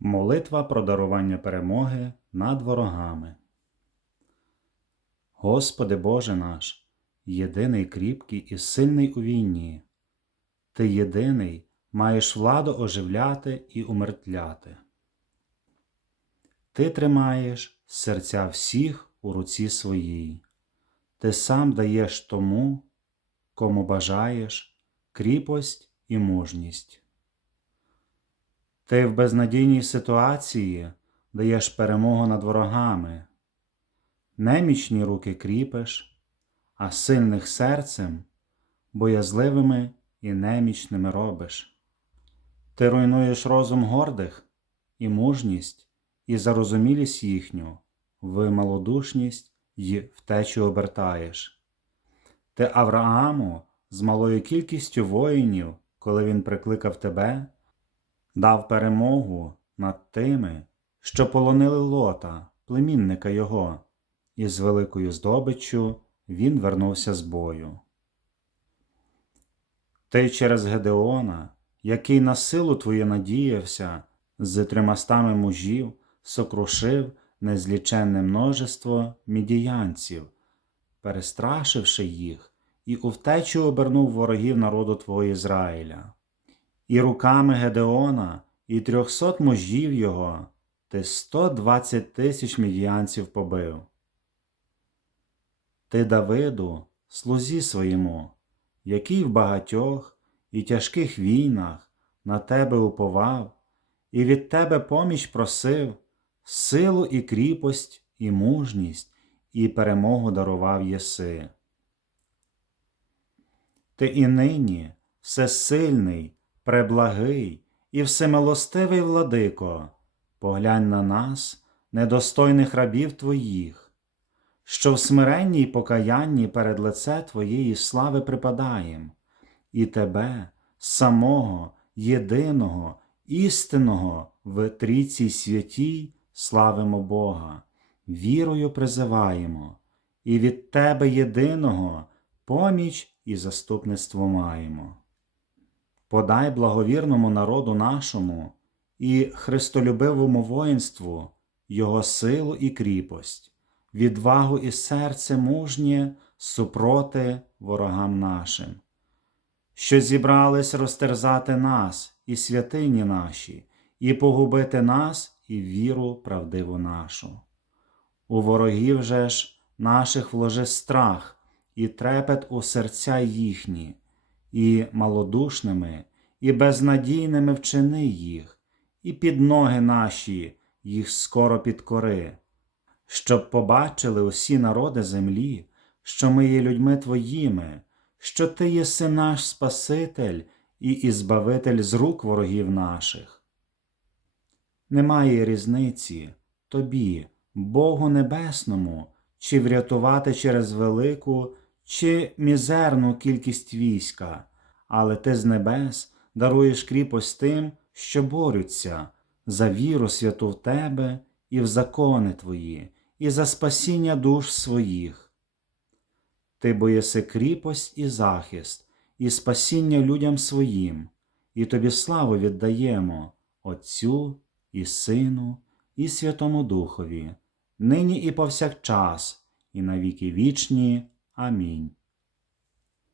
Молитва про дарування перемоги над ворогами. Господи Боже наш, єдиний кріпкий і сильний у війні, Ти єдиний маєш владу оживляти і умертвляти. Ти тримаєш серця всіх у руці своїй, Ти сам даєш тому, кому бажаєш, кріпость і мужність. Ти в безнадійній ситуації даєш перемогу над ворогами, немічні руки кріпиш, а сильних серцем боязливими і немічними робиш. Ти руйнуєш розум гордих і мужність, і зарозумілість їхню, в малодушність й втечу обертаєш. Ти Аврааму з малою кількістю воїнів, коли він прикликав тебе, дав перемогу над тими, що полонили лота, племінника його, і з великою здобиччю він вернувся з бою. Ти через Гедеона, який на силу твою надіявся, з тримастами мужів сокрушив незліченне множество мідіянців, перестрашивши їх, і у втечу обернув ворогів народу твого Ізраїля. І руками Гедеона і трьохсот мужів його ти сто двадцять тисяч мідіянців побив. Ти Давиду, слузі своєму, який в багатьох і тяжких війнах на тебе уповав, і від тебе поміч просив, силу і кріпость, і мужність, і перемогу дарував єси. Ти і нині всесильний, преблагий і всемилостивий владико, поглянь на нас, недостойних рабів Твоїх, що в смиренні й покаянні перед лице Твоєї слави припадаєм, і Тебе, самого, єдиного, істинного в трійці святій славимо Бога, вірою призиваємо, і від Тебе єдиного поміч і заступництво маємо. Подай благовірному народу нашому і христолюбивому воїнству Його силу і кріпость, відвагу і серце мужнє супроти ворогам нашим, що зібрались розтерзати нас і святині наші, і погубити нас і віру правдиву нашу. У ворогів же ж наших вложи страх і трепет у серця їхні, і малодушними, і безнадійними вчини їх, і під ноги наші їх скоро підкори, щоб побачили усі народи землі, що ми є людьми Твоїми, що Ти єси наш Спаситель і Ізбавитель з рук ворогів наших. Немає різниці тобі, Богу Небесному, чи врятувати через велику, чи мізерну кількість війська, але ти з небес даруєш кріпость тим, що борються за віру святу в тебе і в закони твої, і за спасіння душ своїх. Ти боєси кріпость і захист, і спасіння людям своїм, і тобі славу віддаємо Отцю і Сину, і Святому Духові, нині і повсякчас, і на віки вічні. Амінь.